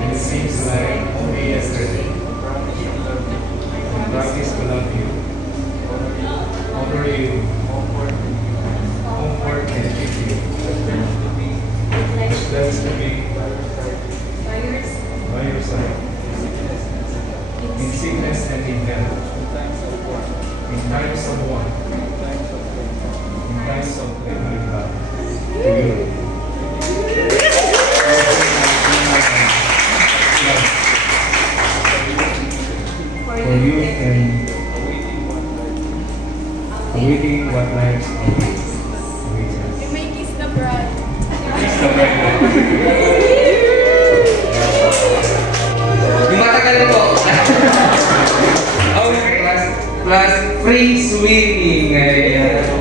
And see someone in times of pain, to you. For you and awaiting what lives awaits us. You may kiss the bride. Kiss the bride. Yung matagal po. Plus free swimming.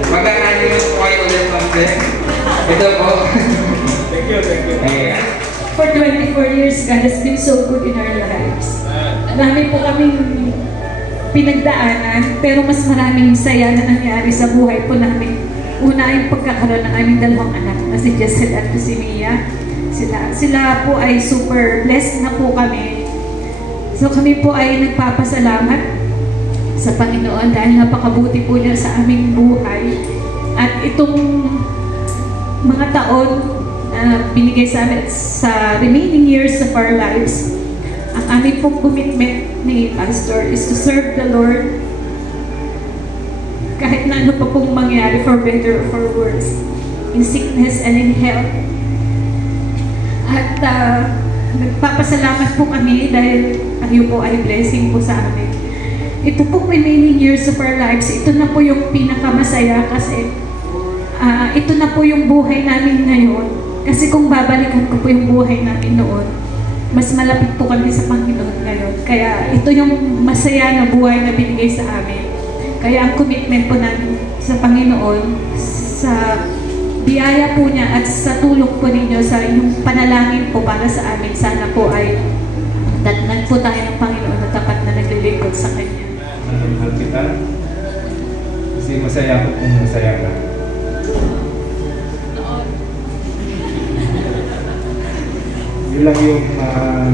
Mag-aanimos po kayo ulit mag-bless. Ito po. Thank you, thank you. Ayan. For 24 years, God has been so good in our lives. Marami po kaming pinagdaanan, pero mas maraming saya na nangyari sa buhay po namin. Una ay pagkakaroon ng aming dalawang anak na si Jessel at si Mia. Sila po ay super blessed na po kami. So kami po ay nagpapasalamat sa Panginoon dahil napakabuti po niya sa aming buhay. At itong mga taon na binigay sa amin sa remaining years of our lives, ang aming pong commitment ni Pastor is to serve the Lord kahit na ano pa pong mangyari, for better or for worse, in sickness and in health. At nagpapasalamat po kami dahil kayo po ay blessing po sa amin. Ito po remaining years of our lives, ito na po yung pinakamasaya kasi ito na po yung buhay namin ngayon. Kasi kung babalikan ko po yung buhay namin noon, mas malapit po kami sa Panginoon ngayon. Kaya ito yung masaya na buhay na binigay sa amin. Kaya ang commitment po namin sa Panginoon, sa biyaya po niya at sa tulong po ninyo, sa inyong panalangin po para sa amin, sana po ay datnan po tayo ng Panginoon na tapat na naglilingkod sa Kanya. Mahal kita. Kasi masaya ako kung masaya ka. Yun lang yung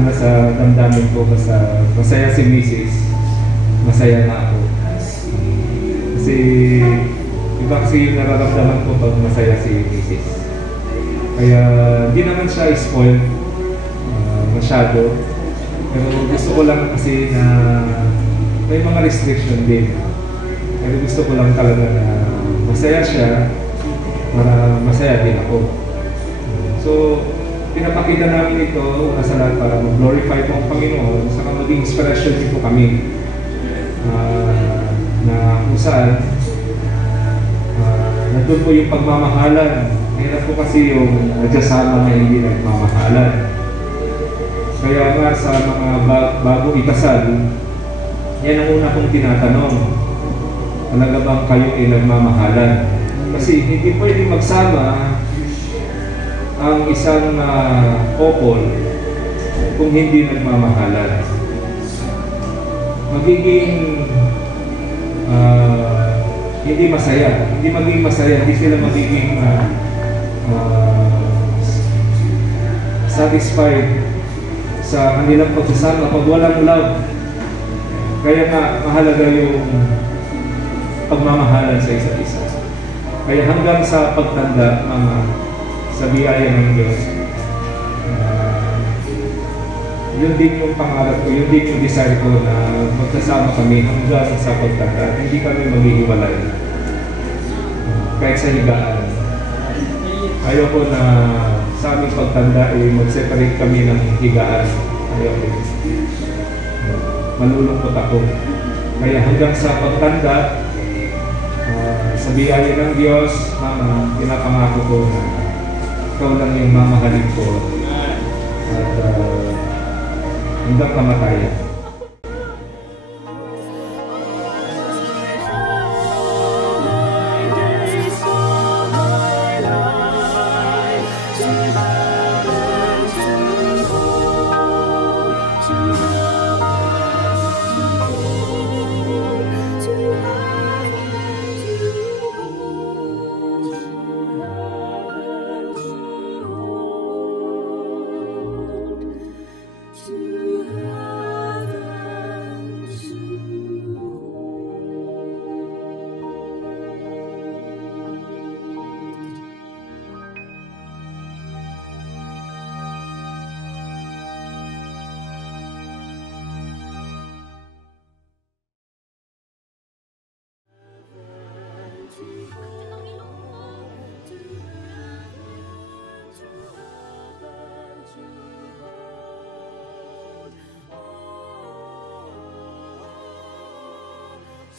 nasa damdamin ko. Basta masaya si Mrs. Masaya na ako. Kasi iba kasi yung nararamdaman ko pag masaya si Mrs. Kaya di naman siya spoiled masyado. Pero gusto ko lang kasi na may mga restriction din. Pero gusto ko lang talaga na masaya siya para masaya din ako. So, pinapakita namin ito sa lahat para mag-glorify po ang Panginoon, saka maging inspiration din po kami na kung saan nandun po yung pagmamahalan. Mahirap po kasi yung nagsasama na hindi nagmamahalan. Kaya nga sa mga bago ikasal, yan ang una kong tinatanong. Talaga bang kayo ay nagmamahalan? Kasi hindi pwede magsama ang isang couple kung hindi nagmamahalan. Magiging hindi masaya. Hindi magiging masaya. Hindi sila magiging satisfied sa kanilang pagsasama pag walang love. Kaya nga mahalaga yung pagmamahalan sa isa't isa. Kaya hanggang sa pagtanda, sa biyaya ng Diyos, yun din yung pangarap ko, yun din yung desire ko na magsasama kami hanggang sa pagtanda. Hindi kami maghihiwalay. Kahit sa higaan. Ayaw ko na sa aming pagtanda mag-separate kami ng higaan. Ayaw ko. Malulungkot ako. Kaya hanggang sa pagtanda, sa biyaya ng Diyos, Mama, pinapangako ko na ikaw lang yung mamahalin ko. At hanggang kamatayan. To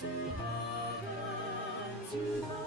to heaven, to